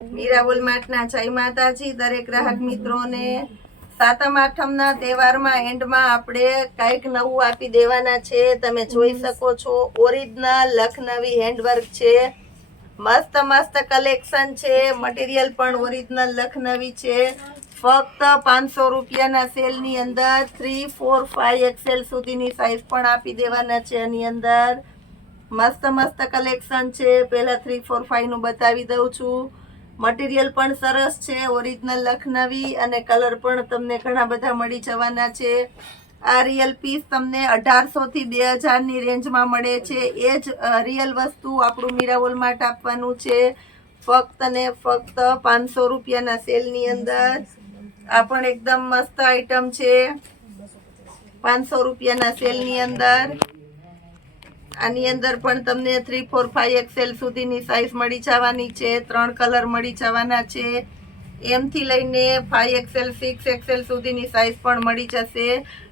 મીરાબોલ માર્ટના જય માતાજી દરેક ગ્રાહક મિત્રોને સાતમ આઠમના તહેવારમાં એન્ડમાં આપણે કંઈક નવું આપી દેવાના છે। તમે જોઈ શકો છો ઓરિજિનલ લખનવી હેન્ડવર્ક છે, મસ્ત મસ્ત કલેક્શન છે, મટીરિયલ પણ ઓરિજિનલ લખનવી છે। ફક્ત 500 રૂપિયાના સેલની અંદર 3, 4, 5 XL સુધીની સાઈઝ પણ આપી દેવાના છે। આની અંદર મસ્ત મસ્ત કલેક્શન છે। પહેલા 3, 4, 5 નું બતાવી દઉં છું। મટીરિયલ પણ સરસ છે, ઓરિજિનલ લખનવી, અને કલર પણ તમને ઘણા બધા મળી જવાના છે। આ રિયલ પીસ તમને 1800 થી 2000 ની રેન્જમાં મળે છે। એ જ રિયલ વસ્તુ આપણું મીરાબોલ માર્ટ આપવાનું છે ફક્ત ને ફક્ત 500 રૂપિયાના સેલની અંદર। આ પણ એકદમ મસ્ત આઈટમ છે 500 રૂપિયાના સેલની અંદર। આની અંદર પણ તમને 3, 4, 5 XL સુધીની સાઈઝ મળી જવાની છે। 3 કલર મળી જવાના છે। એમ થી લઈને 5 XL, 6 XL સુધીની સાઈઝ પણ મળી જશે।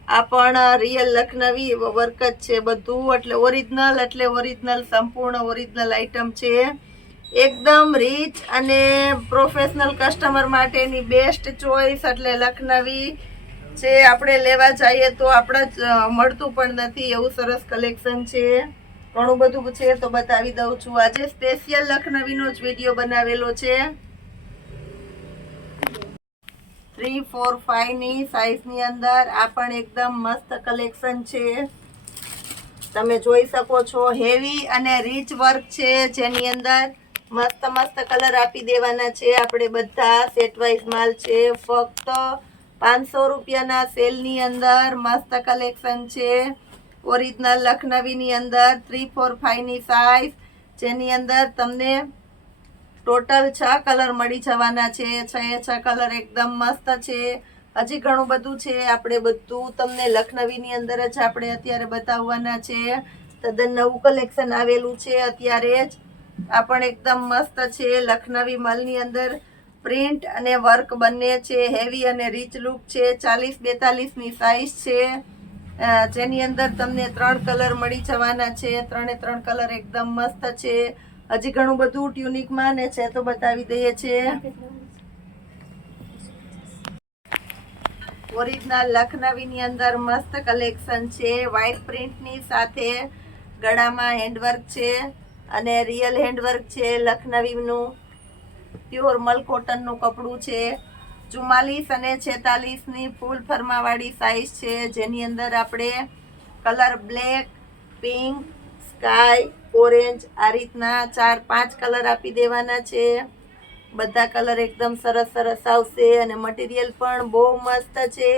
આ પણ રિયલ લખનવી વર્ક જ છે બધું, એટલે ઓરિજિનલ સંપૂર્ણ ઓરિજિનલ આઈટમ છે। એકદમ રીચ અને પ્રોફેશનલ કસ્ટમર માટેની બેસ્ટ ચોઈસ એટલે લખનવી જે આપણે લેવા જઈએ તો આપણે જ મળતું પણ નથી એવું સરસ કલેક્શન છે। ઘણું બધું છે તો બતાવી દઉં છું। આજે સ્પેશિયલ લખનવીનો જ વિડીયો બનાવેલો છે। 3, 4, 5 ની સાઈઝની અંદર આ પણ એકદમ મસ્ત કલેક્શન છે। તમે જોઈ શકો છો હેવી અને રીચ વર્ક છે, જેની અંદર મસ્ત મસ્ત કલર આપી દેવાના છે। આપણે બધા સેટ વાઇઝ માલ છે। ફક્ત 500 રૂપિયાના સેલની અંદર મસ્ત કલેક્શન છે ઓરિજિનલ લખનવીની અંદર 3, 4, 5 ની સાઈઝ, જેની અંદર તમને ટોટલ 6 કલર મળી જવાના છે। 6 કલર એકદમ મસ્ત છે। હજી ઘણું બધું છે, આપણે બધું તમને લખનવીની અંદર જ આપણે અત્યારે બતાવવાના છે। તદ્દન નવું કલેક્શન આવેલું છે અત્યારે જ। આ પણ એકદમ મસ્ત છે લખનવી માલની અંદર પ્રિન્ટ અને વર્ક બંને છે। હેવી અને રીચ લુક છે। 40, 42 ની સાઈઝ છે, જેની અંદર તમને 3 કલર મળી જવાના છે। 3 કલર એકદમ મસ્ત છે। હજી ઘણું બધું ટ્યુનિકમાં ને છે તો બતાવી દઈએ છે। ઓરિજિનલ લખનવીની અંદર મસ્ત કલેક્શન છે, વ્હાઈટ પ્રિન્ટની સાથે ગળામાં હેન્ડવર્ક છે અને રિયલ હેન્ડવર્ક છે લખનવીનું। પ્યોર મલ કોટનનું કપડું છે। 44 અને 46 ની ફૂલ ફરમાવાળી સાઈઝ છે, જેની અંદર આપણે colour black, pink, sky, orange આ રીતના 4, 5 કલર આપી દેવાના છે। બધા કલર એકદમ સરસ સરસ આવશે અને મટીરિયલ પણ બહુ મસ્ત છે।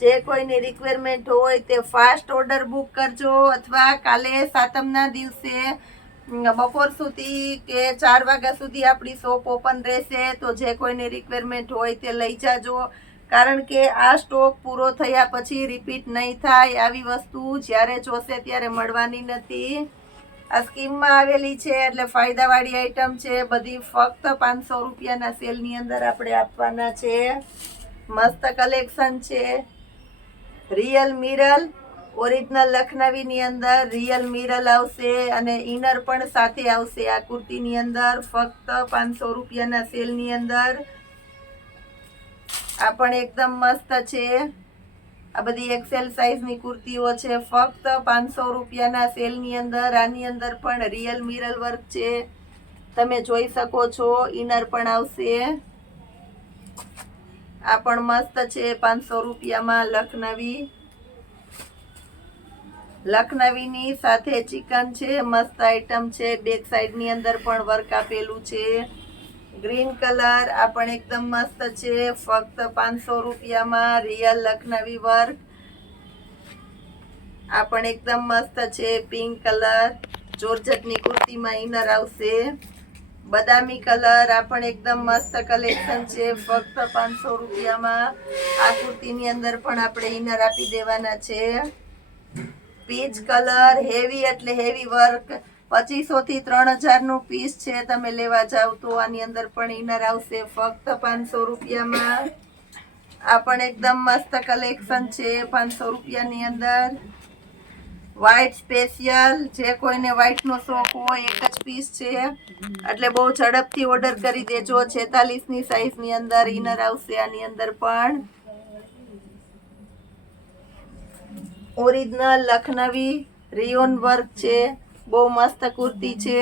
જે કોઈની રિક્વાયરમેન્ટ હોય તે ફાસ્ટ ઓર્ડર બુક કરજો, અથવા કાલે સાતમના દિવસે બપોર સુધી કે 4 વાગ્યા સુધી આપણી શોપ ઓપન રહેશે। તો જે કોઈની રિક્વાયરમેન્ટ હોય તે લઈ જાજો, કારણ કે આ સ્ટોક પૂરો થયા પછી રિપીટ નહીં થાય। આવી વસ્તુ જ્યારે જોશે ત્યારે મળવાની નથી। આ સ્કીમમાં આવેલી છે એટલે ફાયદાવાળી આઈટમ છે બધી। ફક્ત 500 રૂપિયાના સેલની અંદર આપણે આપવાના છે। મસ્ત કલેક્શન છે। રિયલ મિરલ ઓરિજિનલ લખનવીની અંદર રિયલ મિરલ આવશે અને ઇનર પણ સાથે આવશે આ કુર્તીની અંદર। ફક્ત 500 રૂપિયાના સેલની અંદર આ પણ એકદમ મસ્ત છે। આ બધી એક્સેલ સાઈઝની કુર્તીઓ છે, ફક્ત 500 રૂપિયાના સેલની અંદર। આની અંદર પણ રિયલ મિરર વર્ક છે, તમે જોઈ શકો છો। ઇનર પણ આવશે। આ પણ મસ્ત છે 500 રૂપિયામાં લખનવીની સાથે ચિકન છે, મસ્ત આઈટમ છે। બેક સાઈડની અંદર પણ વર્ક આપેલું છે। ગ્રીન કલર આ પણ એકદમ મસ્ત છે, ફક્ત 500 રૂપિયામાં રિયલ લખનવી વર્ક। આ પણ એકદમ મસ્ત છે પિંક કલર, જોર્જટની કુર્તીમાં ઇનર આવશે। બદામી કલર આ પણ એકદમ મસ્ત કલેક્શન છે, ફક્ત 500 રૂપિયામાં। આ કુર્તીની અંદર પણ આપણે ઇનર આપી દેવાના છે। પીચ કલર હેવી એટલે હેવી વર્ક, 2500 થી 3000 નું પીસ છે। તમે લેવા જાવ તો આની અંદર પણ ઇનર આવશે, ફક્ત 500 રૂપિયામાં। આ પણ એકદમ મસ્ત કલેક્શન છે 500 રૂપિયાની અંદર। વ્હાઈટ સ્પેશિયલ, જે કોઈને વ્હાઈટનો શોખ હોય એક જ પીસ છે, એટલે બહુ ઝડપથી ઓર્ડર કરી દેજો. 46ની સાઈઝની અંદર ઇનર આવશે. આની અંદર પણ ઓરિજિનલ લખનવી રિયોન વર્ક છે, બહુ મસ્ત કુર્તી છે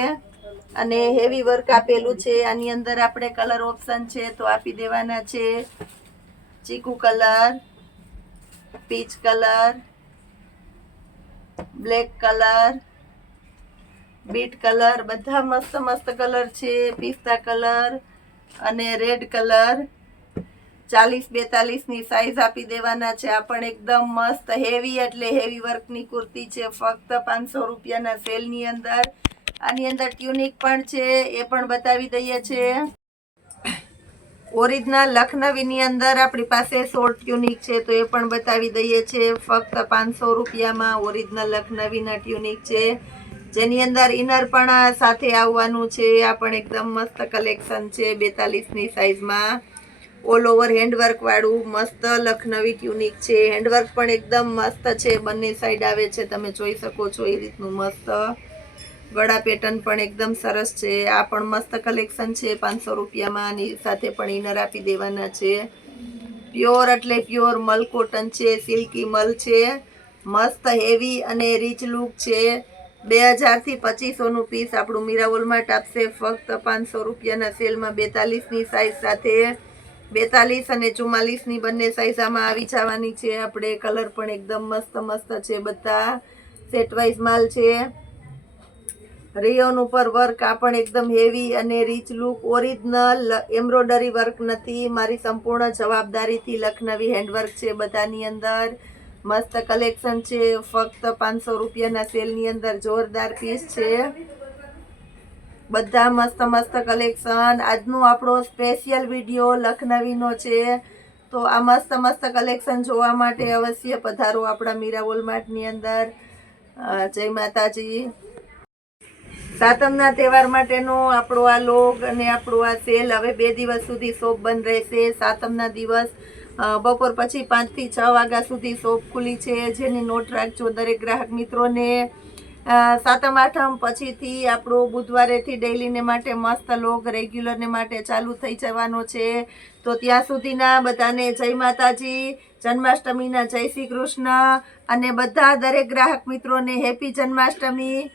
અને હેવી વર્ક આપેલું છે. આની અંદર આપણે કલર ઓપ્શન છે તો આપી દેવાના છે. ચીકુ colour, peach colour, black colour, bit colour, બધા મસ્ત મસ્ત કલર છે. પિસ્તા કલર અને રેડ કલર. 40-42ની સાઈઝ આપી દેવાના છે. આ પણ એકદમ મસ્ત હેવી, એટલે હેવી વર્કની કુર્તી છે, ફક્ત 500 રૂપિયાના સેલની અંદર. આની અંદર ટ્યુનિક પણ છે, એ પણ બતાવી દઈએ છે. ઓરિજિનલ લખનવીની અંદર આપણી પાસે શોર્ટ ટ્યુનિક છે તો એ પણ બતાવી દઈએ છે. ફક્ત 500 રૂપિયામાં ઓરિજિનલ લખનવીના ટ્યુનિક છે, જેની અંદર ઇનર પણ સાથે આવવાનું છે. આ પણ એકદમ મસ્ત કલેક્શન છે. 42ની સાઈઝમાં ઓલ ઓવર હેન્ડવર્ક વાળું મસ્ત લખનવી ટ્યુનિક છે. હેન્ડવર્ક પણ એકદમ મસ્ત છે, બંને સાઈડ આવે છે, તમે જોઈ શકો છો એ રીતનું મસ્ત. ગળા પેટર્ન પણ એકદમ સરસ છે. આ પણ મસ્ત કલેક્શન છે 500 રૂપિયામાં. આની સાથે પણ ઇનર આપી દેવાના છે. પ્યોર એટલે પ્યોર મલ કોટન છે, સિલ્કી મલ છે, મસ્ત હેવી અને રીચ લુક છે. 2000 થી 2500નું પીસ આપણું મીરા વોલમાર્ટ આપશે ફક્ત 500 રૂપિયાના સેલમાં. 42ની સાઈઝ સાથે 42 અને 44ની બંને સાઈઝ આમાં આવી જવાની છે. આપણે કલર પણ એકદમ મસ્ત મસ્ત છે, બધા સેટ વાઇઝ માલ છે. રિયોન ઉપર વર્ક, આ પણ એકદમ હેવી અને rich look. Original embroidery work નથી, મારી સંપૂર્ણ જવાબદારીથી લખનવી હેન્ડવર્ક છે બધાની અંદર. મસ્ત કલેક્શન છે, ફક્ત 500 રૂપિયાના સેલની અંદર. જોરદાર પીસ છે, બધા મસ્ત મસ્ત કલેક્શન. આજનો આપણો સ્પેશિયલ વિડીયો લખનવીનો છે, તો આ મસ્ત મસ્ત કલેક્શન જોવા માટે અવશ્ય પધારો આપણા મીરા વોલમાર્ટની અંદર. જય માતાજી. સાતમના તહેવાર માટેનો આપણો આ લોગ અને આપણો આ સેલ હવે 2 દિવસ સુધી શોપ બંધ રહેશે. સાતમના દિવસ બપોર પછી 5 થી 6 વાગ્યા સુધી શોપ ખુલી છે, જેની નોટ રાખજો દરેક ગ્રાહક મિત્રોને. સાતમ આઠમ પછીથી આપણું બુધવારેથી ડેઈલીને માટે મસ્ત લોગ રેગ્યુલરને માટે ચાલુ થઈ જવાનો છે. તો ત્યાં સુધીના બધાને જય માતાજી, જન્માષ્ટમીના જય શ્રી કૃષ્ણ, અને બધા દરેક ગ્રાહક મિત્રોને હેપી જન્માષ્ટમી.